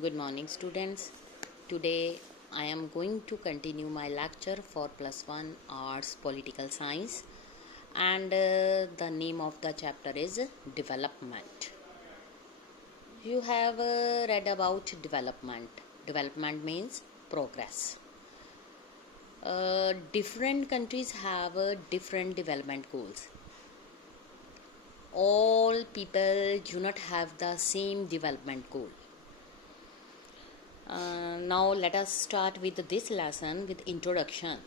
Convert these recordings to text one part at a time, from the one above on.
Good morning, students. Today I am going to continue my lecture for plus 1 arts political science, and the name of the chapter is development. You have read about development. Development means progress. Different countries have different development goals. All people do not have the same development goal. Now let us start with this lesson with introduction.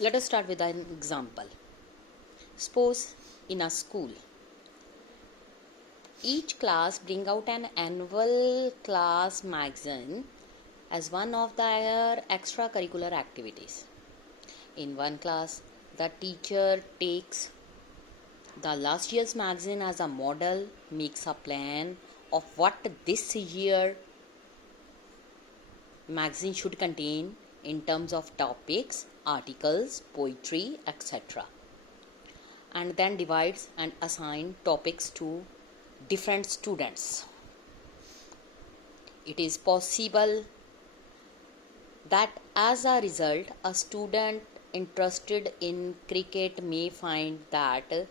Let us start with an example. Suppose in a school, each class bring out an annual class magazine as one of their extracurricular activities. In one class, the teacher takes the last year's magazine as a model, makes a plan of what this year magazine should contain in terms of topics, articles, poetry, etc. And then divides and assign topics to different students. It is possible that as a result, a student interested in cricket may find that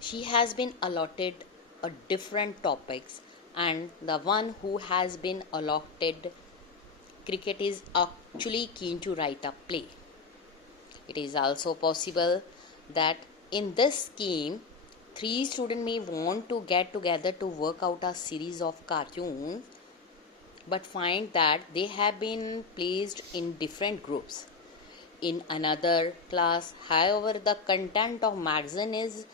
she has been allotted a different topics, and the one who has been allotted cricket is actually keen to write a play. It is also possible that in this scheme, 3 students may want to get together to work out a series of cartoons, but find that they have been placed in different groups. In another class, however, the content of magazine is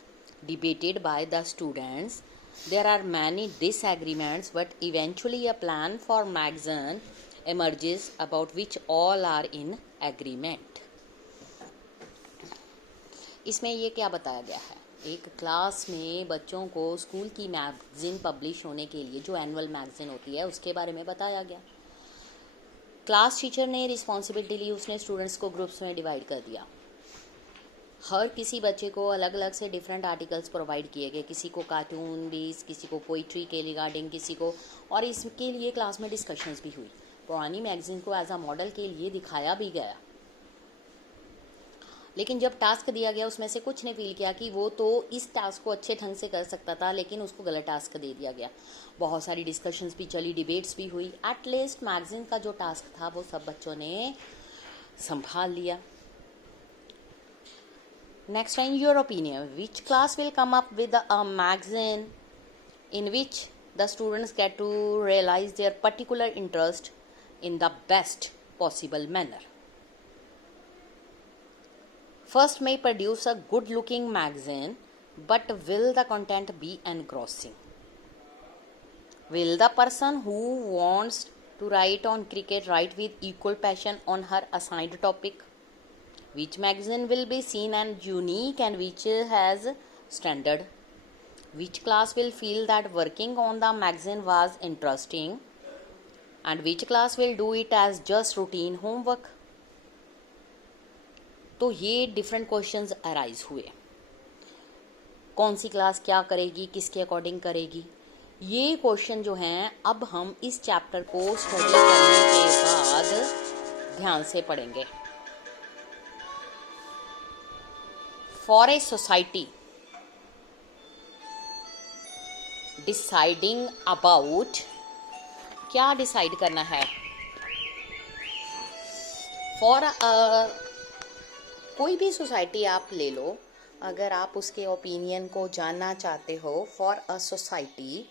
debated by the students. There are many disagreements, but eventually a plan for magazine emerges about which all are in agreement. इसमें ये क्या बताया गया है, एक class में बच्चों को स्कूल की मैगजीन पब्लिश होने के लिए जो एनुअल मैगजीन होती है उसके बारे में बताया गया. क्लास टीचर ने रिस्पॉन्सिबिलिटी ली, उसने स्टूडेंट्स को ग्रुप्स में डिवाइड कर दिया. हर किसी बच्चे को अलग अलग से डिफरेंट आर्टिकल्स प्रोवाइड किए गए, किसी को कार्टून बेस, किसी को पोइट्री के रिगार्डिंग, किसी को, और इसके लिए क्लास में डिस्कशंस भी हुई. पुरानी मैगजीन को एज अ मॉडल के लिए दिखाया भी गया. लेकिन जब टास्क दिया गया उसमें से कुछ ने फील किया कि वो तो इस टास्क को अच्छे ढंग से कर सकता था, लेकिन उसको गलत टास्क दे दिया गया. बहुत सारी डिस्कशंस भी चली, डिबेट्स भी हुई. एट लीस्ट मैगजीन का जो टास्क था वो सब बच्चों ने संभाल लिया. Next, in your opinion, which class will come up with a magazine in which the students get to realize their particular interest in the best possible manner? First may produce a good looking magazine, but will the content be engrossing? Will the person who wants to write on cricket write with equal passion on her assigned topic? Which magazine will be seen and unique and which has standard? Which class will feel that working on the magazine was interesting, and which class will do it as just routine homework? तो ये different questions arise हुए. कौन सी class क्या करेगी, किसके according करेगी, ये question जो हैं अब हम इस चैप्टर को स्टडी करने के बाद ध्यान से पढ़ेंगे. For a society, deciding about, क्या डिसाइड करना है? फॉर कोई भी सोसाइटी आप ले लो, अगर आप उसके ओपिनियन को जानना चाहते हो, for a society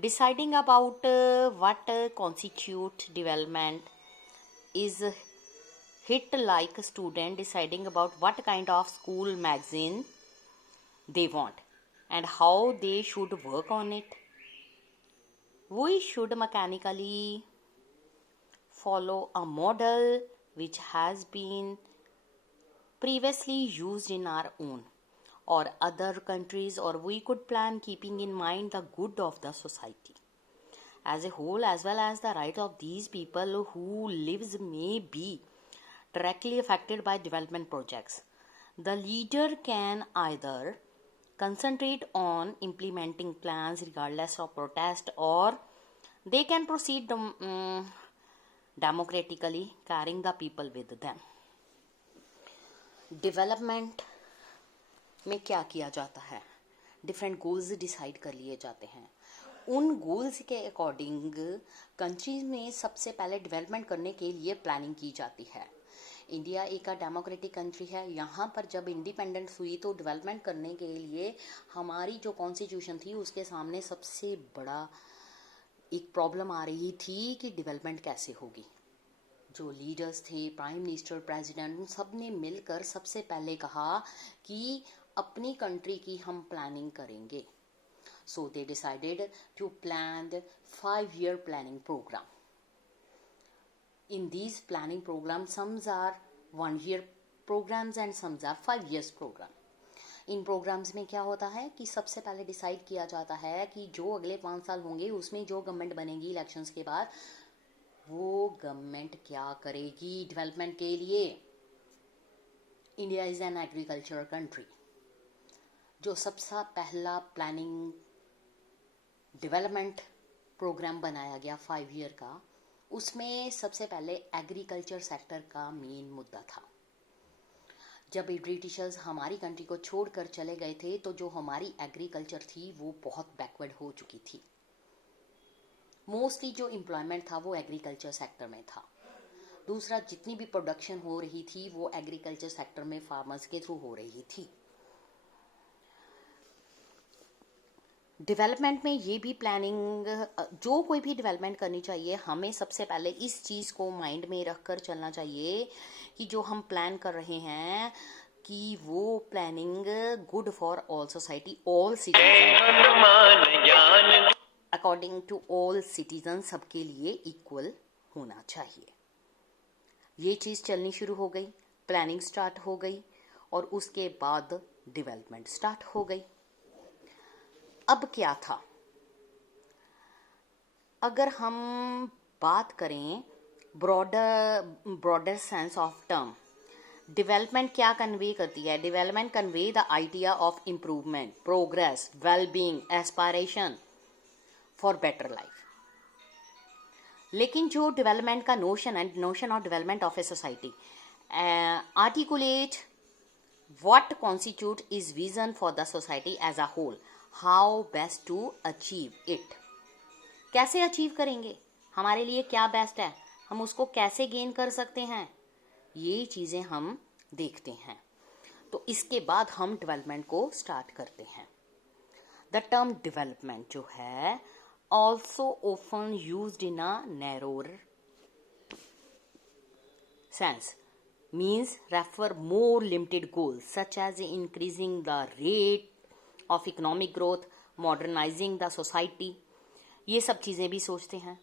deciding about what constitute development is hit like a student deciding about what kind of school magazine they want and how they should work on it. We should mechanically follow a model which has been previously used in our own or other countries, or we could plan keeping in mind the good of the society as a whole as well as the right of these people who lives may be directly affected by development projects. The leader can either concentrate on implementing plans regardless of protest, or they can proceed democratically, carrying the people with them. Development में क्या किया जाता है? Different goals decide कर लिए जाते हैं. उन गोल्स के अकॉर्डिंग कंट्रीज में सबसे पहले डेवलपमेंट करने के लिए प्लानिंग की जाती है. इंडिया एक डेमोक्रेटिक कंट्री है. यहाँ पर जब इंडिपेंडेंस हुई तो डेवलपमेंट करने के लिए हमारी जो कॉन्स्टिट्यूशन थी उसके सामने सबसे बड़ा एक प्रॉब्लम आ रही थी कि डेवलपमेंट कैसे होगी. जो लीडर्स थे, प्राइम मिनिस्टर, प्रेसिडेंट, उन सब ने मिलकर सबसे पहले कहा कि अपनी कंट्री की हम प्लानिंग करेंगे. So they decided to plan 5-year planning program. In these planning programs, some are 1-year programs and some are 5 years program. इन प्रोग्राम्स में क्या होता है कि सबसे पहले डिसाइड किया जाता है कि जो अगले 5 साल होंगे उसमें जो गवर्नमेंट बनेगी इलेक्शंस के बाद, वो गवर्नमेंट क्या करेगी डेवलपमेंट के लिए. India is an agriculture country. जो सबसे पहला प्लानिंग डेवलपमेंट प्रोग्राम बनाया गया 5 ईयर का, उसमें सबसे पहले एग्रीकल्चर सेक्टर का मेन मुद्दा था. जब ब्रिटिशर्स हमारी कंट्री को छोड़कर चले गए थे तो जो हमारी एग्रीकल्चर थी वो बहुत बैकवर्ड हो चुकी थी. मोस्टली जो एम्प्लॉयमेंट था वो एग्रीकल्चर सेक्टर में था. दूसरा, जितनी भी प्रोडक्शन हो रही थी वो एग्रीकल्चर सेक्टर में फार्मर्स के थ्रू हो रही थी. डेवलपमेंट में ये भी प्लानिंग, जो कोई भी डेवलपमेंट करनी चाहिए हमें सबसे पहले इस चीज़ को माइंड में रख कर चलना चाहिए कि जो हम प्लान कर रहे हैं कि वो planning good for all society, all citizen, according to all citizen, सबके लिए इक्वल होना चाहिए. ये चीज़ चलनी शुरू हो गई, प्लानिंग स्टार्ट हो गई और उसके बाद डेवलपमेंट स्टार्ट हो गई. अब क्या था? अगर हम बात करें broader sense of term, development क्या कन्वे करती है? Development convey the idea of improvement, progress, wellbeing, aspiration for better life. लेकिन जो डेवलपमेंट का नोशन है, notion of development of a society, articulate what constitute is vision for the society as a whole, how best to achieve it. कैसे achieve करेंगे, हमारे लिए क्या best है, हम उसको कैसे गेन कर सकते हैं, ये चीज़ें हम देखते हैं. तो इसके बाद हम डेवलपमेंट को स्टार्ट करते हैं. द टर्म डेवलपमेंट जो है also often used in a narrower sense, means refer more limited goals such as increasing the rate of economic growth, modernizing the society. ये सब चीज़ें भी सोचते हैं.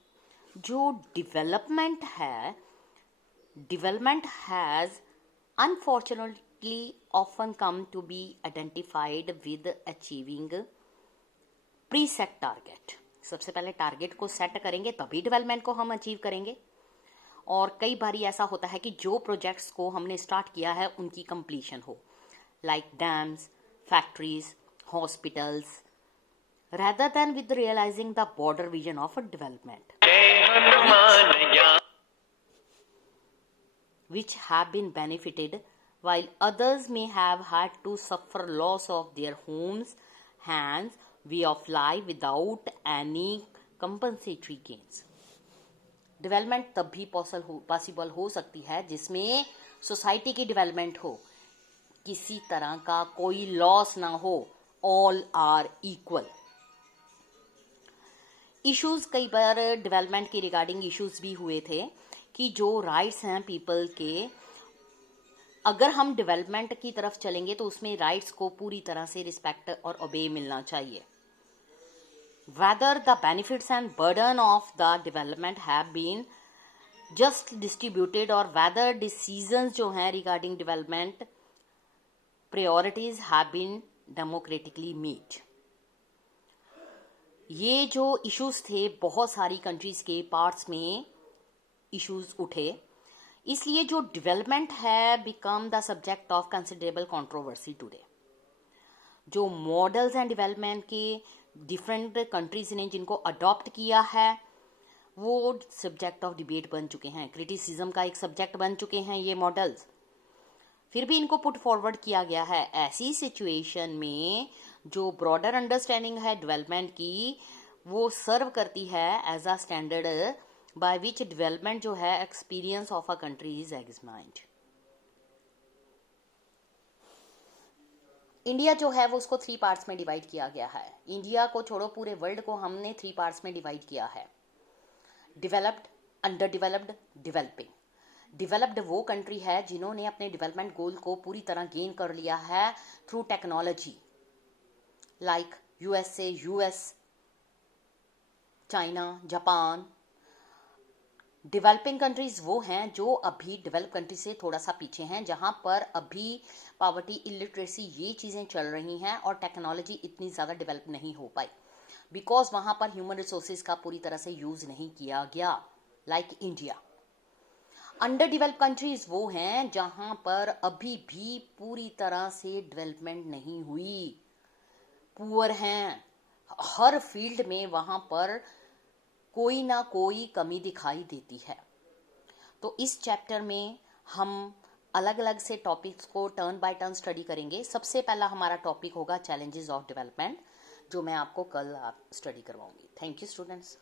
जो डेवलपमेंट है, development has unfortunately often come to be identified with achieving preset target. सबसे पहले टारगेट को सेट करेंगे तभी डेवलपमेंट को हम अचीव करेंगे. और कई बारी ऐसा होता है कि जो प्रोजेक्ट्स को हमने स्टार्ट किया है उनकी कंप्लीशन हो, like dams, factories, hospitals, rather than with realizing the broader vision of a development, which have been benefited while others may have had to suffer loss of their homes, hands, way of life without any compensatory gains. Development तब भी possible हो सकती है जिसमें society की development हो, किसी तरह का कोई लॉस ना हो, ऑल आर इक्वल. इश्यूज कई बार डेवलपमेंट के रिगार्डिंग इश्यूज भी हुए थे कि जो राइट्स हैं पीपल के, अगर हम डेवलपमेंट की तरफ चलेंगे तो उसमें राइट्स को पूरी तरह से रिस्पेक्ट और ओबे मिलना चाहिए. Whether the benefits and burden of the development have been just distributed or whether decisions जो हैं regarding development priorities have been democratically made. ये जो इश्यूज थे बहुत सारी कंट्रीज के पार्ट्स में इश्यूज उठे, इसलिए जो डेवलपमेंट है become the subject of considerable controversy today. जो मॉडल्स हैं डेवलपमेंट के डिफरेंट कंट्रीज ने जिनको अडॉप्ट किया है वो सब्जेक्ट ऑफ डिबेट बन चुके हैं, क्रिटिसिज्म का एक सब्जेक्ट बन चुके हैं ये मॉडल्स। फिर भी इनको पुट फॉरवर्ड किया गया है। ऐसी सिचुएशन में जो ब्रॉडर अंडरस्टैंडिंग है डेवलपमेंट की वो सर्व करती है as a standard by which development जो है experience of a country is examined. India जो है वो उसको 3 पार्ट्स में डिवाइड किया गया है। इंडिया को छोड़ो, पूरे वर्ल्ड को हमने 3 पार्ट्स में डिवाइड किया है। Developed, under developed, developing. Developed वो कंट्री है जिन्होंने अपने डेवलपमेंट गोल को पूरी तरह गेन कर लिया है through technology, like USA, US, China, Japan. Developing countries वो हैं जो अभी डेवलप कंट्री से थोड़ा सा पीछे हैं, जहां पर अभी पॉवर्टी, इलिटरेसी ये चीज़ें चल रही हैं और टेक्नोलॉजी इतनी ज़्यादा डेवलप नहीं हो पाई बिकॉज वहां पर ह्यूमन रिसोर्सेज का पूरी तरह से यूज़ नहीं किया गया, like India. Under develop countries वो हैं जहां पर अभी भी पूरी तरह से डेवलपमेंट नहीं हुई, पुअर हैं हर फील्ड में, वहां पर कोई ना कोई कमी दिखाई देती है। तो इस चैप्टर में हम अलग अलग से टॉपिक्स को टर्न बाय टर्न स्टडी करेंगे। सबसे पहला हमारा टॉपिक होगा चैलेंजेस ऑफ डेवलपमेंट, जो मैं आपको कल स्टडी करवाऊंगी। Thank you students.